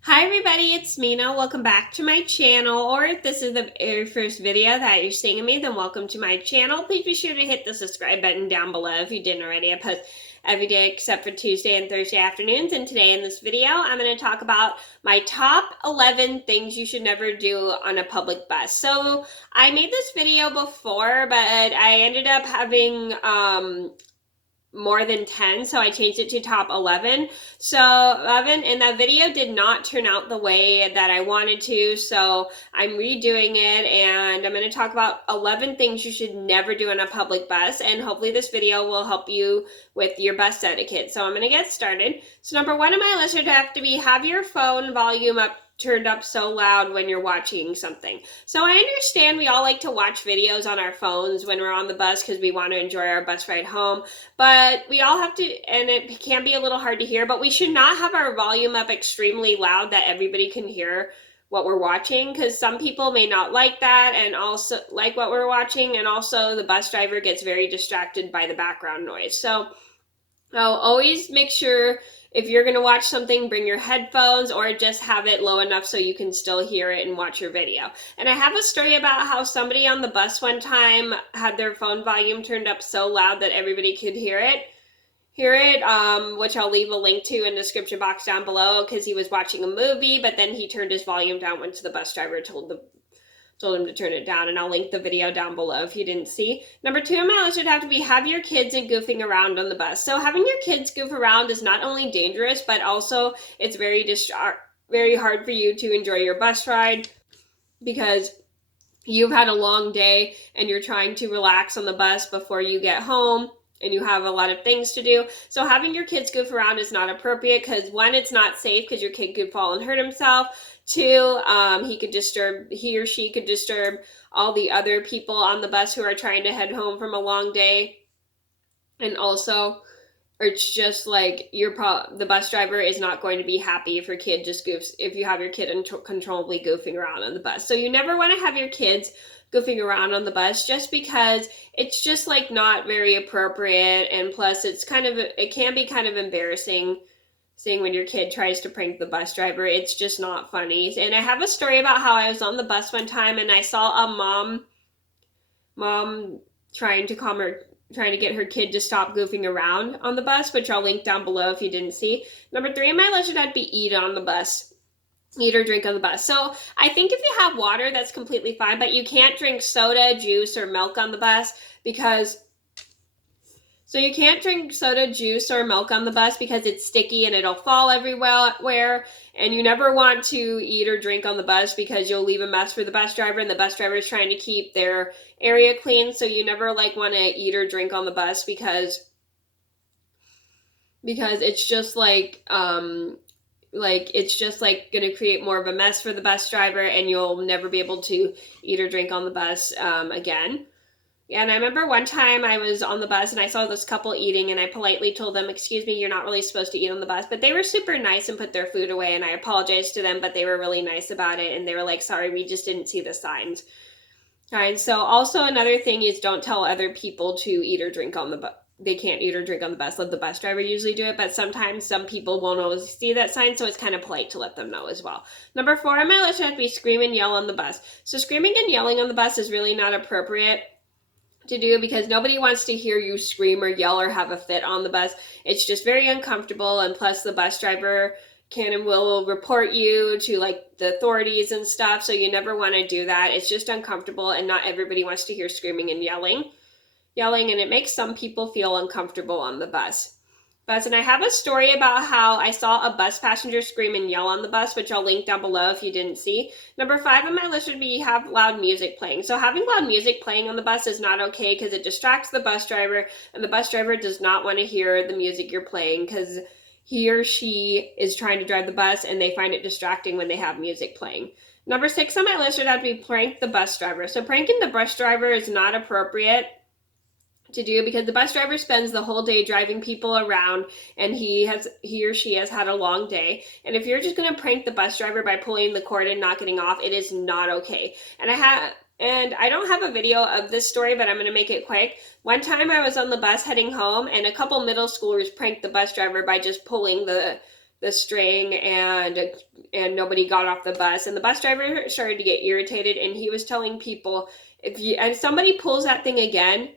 Hi everybody, it's Mena. Welcome back to my channel, or if this is the very first video that you're seeing of me, then welcome to my channel. Please be sure to hit the subscribe button down below if you didn't already. I post every day except for Tuesday and Thursday afternoons, and today in this video I'm going to talk about my top 11 things you should never do on a public bus. So I made this video before, but I ended up having more than 10, so I changed it to top 11. So 11, and that video did not turn out the way that I wanted to, so I'm redoing it, and I'm going to talk about 11 things you should never do on a public bus, and hopefully this video will help you with your bus etiquette. So I'm going to get started. So number one on my list would have to be have your phone volume turned up so loud when you're watching something. So I understand we all like to watch videos on our phones when we're on the bus because we want to enjoy our bus ride home, but we all have to, and it can be a little hard to hear, but we should not have our volume up extremely loud that everybody can hear what we're watching, because some people may not like that and also like what we're watching, and also the bus driver gets very distracted by the background noise. So I'll always make sure if you're going to watch something, bring your headphones or just have it low enough so you can still hear it and watch your video. And I have a story about how somebody on the bus one time had their phone volume turned up so loud that everybody could hear it, which I'll leave a link to in the description box down below, because he was watching a movie, but then he turned his volume down once the bus driver told him to turn it down, and I'll link the video down below if you didn't see. Number two on my list would have to be have your kids and goofing around on the bus. So having your kids goof around is not only dangerous, but also it's very hard for you to enjoy your bus ride, because you've had a long day and you're trying to relax on the bus before you get home, and you have a lot of things to do. So having your kids goof around is not appropriate, because one, it's not safe because your kid could fall and hurt himself. Two, he or she could disturb all the other people on the bus who are trying to head home from a long day. And also, it's just like the bus driver is not going to be happy if your kid just goofs, if you have your kid uncontrollably goofing around on the bus. So you never want to have your kids goofing around on the bus, just because it's just like not very appropriate, and plus it can be kind of embarrassing seeing when your kid tries to prank the bus driver. It's just not funny. And I have a story about how I was on the bus one time and I saw a mom trying to get her kid to stop goofing around on the bus, which I'll link down below if you didn't see. Number three on my list would be eat on the bus. Eat or drink on the bus. So I think if you have water, that's completely fine, but you can't drink soda, juice, or milk on the bus, so you can't drink soda, juice, or milk on the bus because it's sticky and it'll fall everywhere. And you never want to eat or drink on the bus because you'll leave a mess for the bus driver, and the bus driver is trying to keep their area clean. So you never want to eat or drink on the bus because it's just it's just going to create more of a mess for the bus driver, and you'll never be able to eat or drink on the bus again. And I remember one time I was on the bus and I saw this couple eating, and I politely told them, "Excuse me, you're not really supposed to eat on the bus." But they were super nice and put their food away, and I apologized to them, but they were really nice about it, and they were like, "Sorry, we just didn't see the signs." All right, so also another thing is don't tell other people to eat or drink on the bus. They can't eat or drink on the bus. Let the bus driver usually do it, but sometimes some people won't always see that sign, so it's kind of polite to let them know as well. Number four on my list would have to be scream and yell on the bus. So screaming and yelling on the bus is really not appropriate to do, because nobody wants to hear you scream or yell or have a fit on the bus. It's just very uncomfortable, and plus the bus driver can and will report you to the authorities and stuff, so you never want to do that. It's just uncomfortable, and not everybody wants to hear screaming and yelling, and it makes some people feel uncomfortable on the bus. And I have a story about how I saw a bus passenger scream and yell on the bus, which I'll link down below if you didn't see. Number five on my list would be have loud music playing. So having loud music playing on the bus is not okay, because it distracts the bus driver, and the bus driver does not want to hear the music you're playing, because he or she is trying to drive the bus and they find it distracting when they have music playing. Number six on my list would have to be prank the bus driver. So pranking the bus driver is not appropriate to do, because the bus driver spends the whole day driving people around, and he or she has had a long day, and if you're just going to prank the bus driver by pulling the cord and not getting off, it is not okay. And I don't have a video of this story, but I'm going to make it quick. One time I was on the bus heading home, and a couple middle schoolers pranked the bus driver by just pulling the string, and nobody got off the bus, and the bus driver started to get irritated, and he was telling people, if somebody pulls that thing again,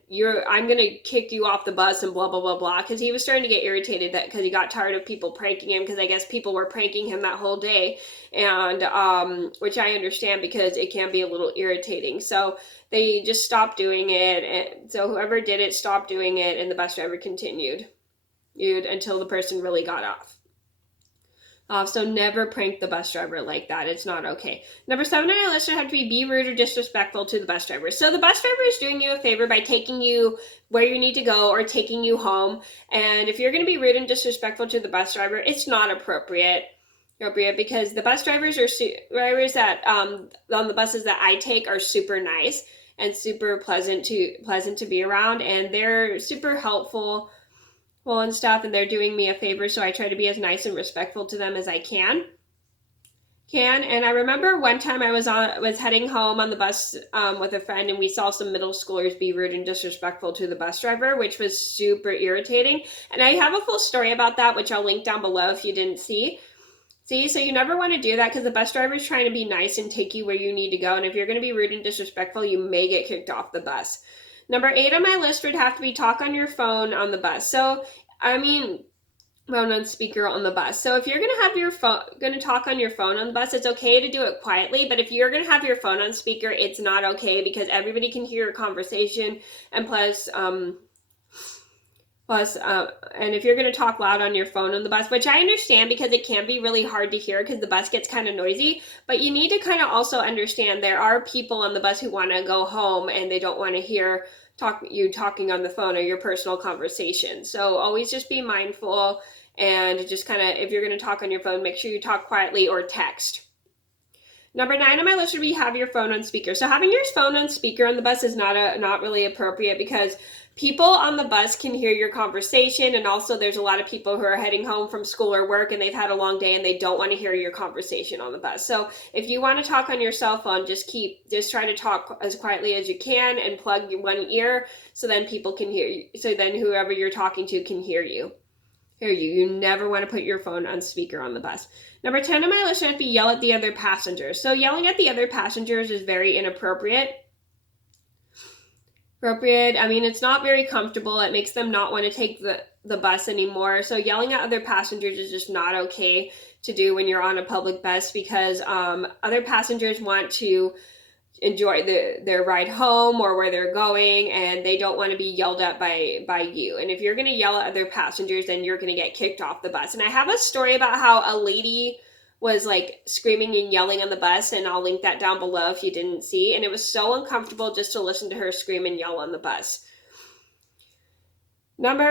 I'm gonna kick you off the bus and blah blah blah blah, because he was starting to get irritated because he got tired of people pranking him, because I guess people were pranking him that whole day, and which I understand because it can be a little irritating. So they just stopped doing it, and so whoever did it stopped doing it, and the bus driver continued until the person really got off. So never prank the bus driver like that. It's not okay. Number 7 on our list would have to be rude or disrespectful to the bus driver. So the bus driver is doing you a favor by taking you where you need to go or taking you home. And if you're going to be rude and disrespectful to the bus driver, it's not appropriate because the bus drivers that on the buses that I take are super nice and super pleasant to be around, and they're super helpful and stuff, and they're doing me a favor, so I try to be as nice and respectful to them as I can. And I remember one time I was heading home on the bus with a friend, and we saw some middle schoolers be rude and disrespectful to the bus driver, which was super irritating. And I have a full story about that, which I'll link down below if you didn't see. So you never want to do that, because the bus driver is trying to be nice and take you where you need to go, and if you're going to be rude and disrespectful, you may get kicked off the bus. Number 8 on my list would have to be talk on your phone on the bus. So, phone on speaker on the bus. So if you're going to talk on your phone on the bus, it's okay to do it quietly. But if you're going to have your phone on speaker, it's not okay, because everybody can hear your conversation. And plus, and if you're going to talk loud on your phone on the bus, which I understand because it can be really hard to hear because the bus gets kind of noisy, but you need to kind of also understand there are people on the bus who want to go home and they don't want to hear you talking on the phone or your personal conversation. So always just be mindful, and just kind of, if you're going to talk on your phone, make sure you talk quietly or text. Number 9 on my list would be have your phone on speaker. So having your phone on speaker on the bus is not really appropriate, because people on the bus can hear your conversation, and also there's a lot of people who are heading home from school or work and they've had a long day and they don't want to hear your conversation on the bus. So if you want to talk on your cell phone, just try to talk as quietly as you can and plug one ear so then people can hear you. So then whoever you're talking to can hear you. You never want to put your phone on speaker on the bus. Number 10 on my list would be yell at the other passengers. So yelling at the other passengers is very inappropriate. It's not very comfortable. It makes them not want to take the bus anymore. So yelling at other passengers is just not okay to do when you're on a public bus, because other passengers want to enjoy their ride home or where they're going, and they don't want to be yelled at by you. And if you're going to yell at other passengers, then you're going to get kicked off the bus. And I have a story about how a lady was like screaming and yelling on the bus, and I'll link that down below if you didn't see. And it was so uncomfortable just to listen to her scream and yell on the bus. Number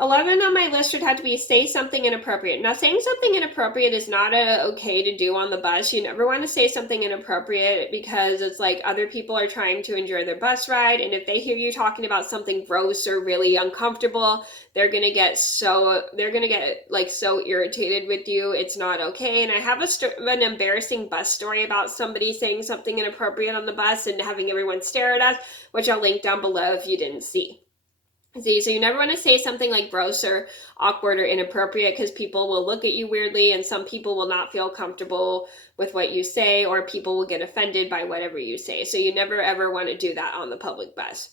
11 on my list would have to be say something inappropriate. Now, saying something inappropriate is not okay to do on the bus. You never want to say something inappropriate, because it's like other people are trying to enjoy their bus ride, and if they hear you talking about something gross or really uncomfortable, they're gonna get so irritated with you. It's not okay. And I have an embarrassing bus story about somebody saying something inappropriate on the bus and having everyone stare at us, which I'll link down below if you didn't see. So you never want to say something like gross or awkward or inappropriate, because people will look at you weirdly, and some people will not feel comfortable with what you say, or people will get offended by whatever you say. So you never ever want to do that on the public bus.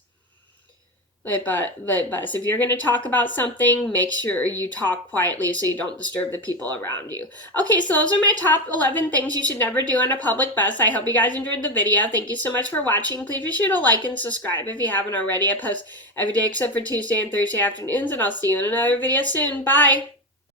But if you're going to talk about something, make sure you talk quietly so you don't disturb the people around you. Okay, so those are my top 11 things you should never do on a public bus. I hope you guys enjoyed the video. Thank you so much for watching. Please be sure to like and subscribe if you haven't already. I post every day except for Tuesday and Thursday afternoons, and I'll see you in another video soon. Bye!